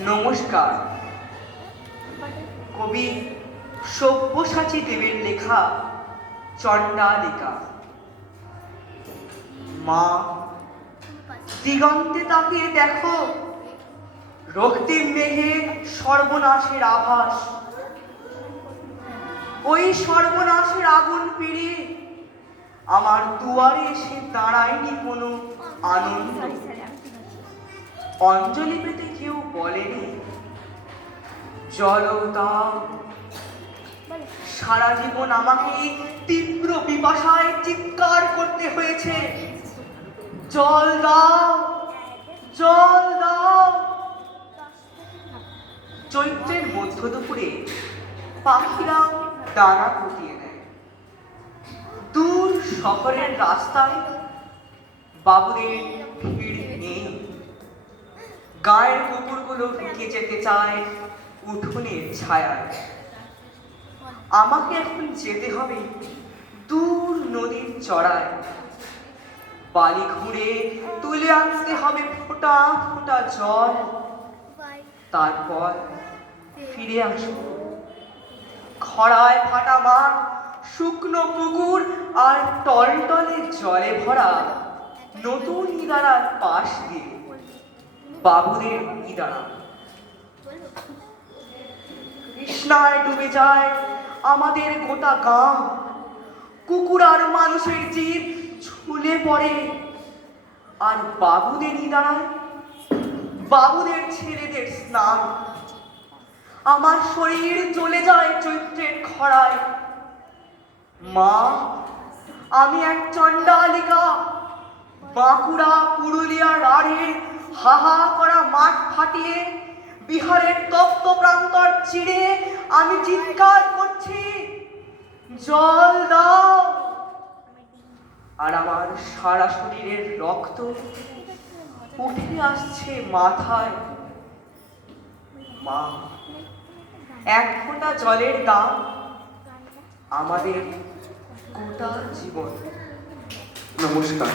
নমস্কার। কবি সব্যসাচী দেবের লেখা চণ্ডালিকা। মা, দিগন্তে তাকিয়ে দেখো, রক্তিম মেঘে সর্বনাশের আভাস। ওই সর্বনাশের আগুন পেরিয়ে আমার দুয়ারে এসে দাঁড়ায়নি কোনো আনন্দ। অঞ্জলি পেতে কেউ বলেনি জল দাও। সারা জীবন আমাকে তীব্র পিপাসায় চিৎকার করতে হয়েছে, জল দাও, জল দাও। চৈত্রের মধ্য দুপুরে পাখিরা দানা ফুটিয়ে দেয়। দূর শহরের রাস্তায় বাবুদের ভিড় নেই। গায়ের কুকুরগুলো ঢুকে যেতে চায় উঠোনের ছায়ায়। আমাকে এখন যেতে হবে দূর নদীর চড়ায়। বালি ঘুরে তুলে আনতে হবে ফোঁটা ফোঁটা জল। তারপর ফিরে আসবো খরায় ফাটা মাঠ, শুকনো পুকুর আর টলটলে জলে ভরা নতুন ইদারার পাশ দিয়ে বাবুদের ইদারা। কৃষ্ণায় ডুবে যায় আমাদের গোটা গাঁ। কুকুর আর মানুষের জীব ঝুলে পড়ে। আর বাবুদের ইদারায় বাবুদের ছেলেদের স্নান। আমার শরীর জ্বলে যায় চৈত্রের খরায়। মা, আমি এক চণ্ডালিকা। বাঁকুড়া পুরুলিয়ার আড়ে হাহা করা মাঠ ফাটিয়ে বিহারের তপ্ত প্রান্তর চিড়ে আমি চিৎকার করছি, জল দাও। আর আমার সারা শরীরের রক্ত উঠে আসছে মাথায়। মা, এক ফোঁটা জলের দাম আমাদের গোটা জীবন। নমস্কার।